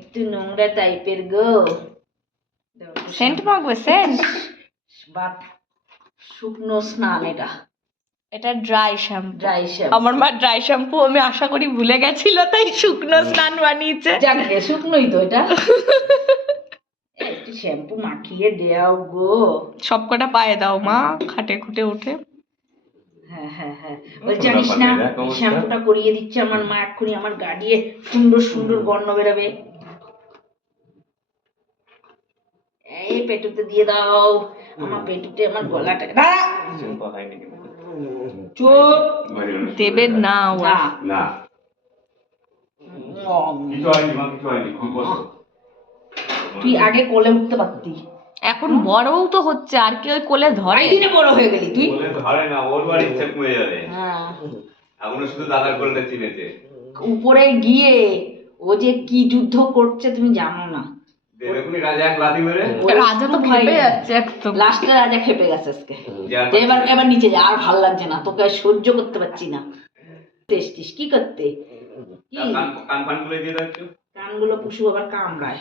একটু নোংরা টাইপের গো। সেন্ট মাখবে সেন্ট? বাট শুকনো স্নান এটা। এটা ড্রাই শ্যাম্পু। Dry shampoo. আমার মা ড্রাই শ্যাম্পু আমি আশা করি ভুলে গেছিল, তাই শুকনো স্নান বানিয়েছে। জাগে শুকনোই তো এটা। একটু শ্যাম্পু মাখিয়ে দেও গো। সবকটা পায়ে দাও মা, খাটে খুঁটে উঠে। হ্যাঁ হ্যাঁ হ্যাঁ, ওই জানিস না শ্যাম্পুটা করিয়ে দিচ্ছে আমার মা, এক্ষুনি আমার গা দিয়ে সুন্দর সুন্দর গন্ধ বেরোবে। এই পেটুতে দিয়ে দাও, আমার পেটুতে আমার গলাটা। চুপ। দেবে না ওরা। না কিছু হয়নি মা, কিছু হয়নি, খুব বসো। তুই আগে কোলে উঠতে পারতি। এখন বড়ও তো হচ্ছে, আর কি ওই কোলে ধরে? দিনে বড় হয়ে গেলি তুই। বলে তো হারে না, ওর বাড়ি ইচ্ছা কমে যাবে। হ্যাঁ, এখনো শুধু দাদার কোলটা চিনেছে। উপরে গিয়ে ও যে কি যুদ্ধ করছে তুমি জানো না। দেবেকুনি রাজা এক লাথি মেরে রাজা তো খেপে যাচ্ছে একদম। লাস্টে রাজা খেপে গেছে আজকে। এবার এবার নিচে যা, আর ভাল লাগছে না, তোকে আর সহ্য করতে পারছি না। টেস্টিস কি করতে, কি কান ফান গুলো দিয়ে দাও একটু। কানগুলো পুষু আবার কামড়ায়।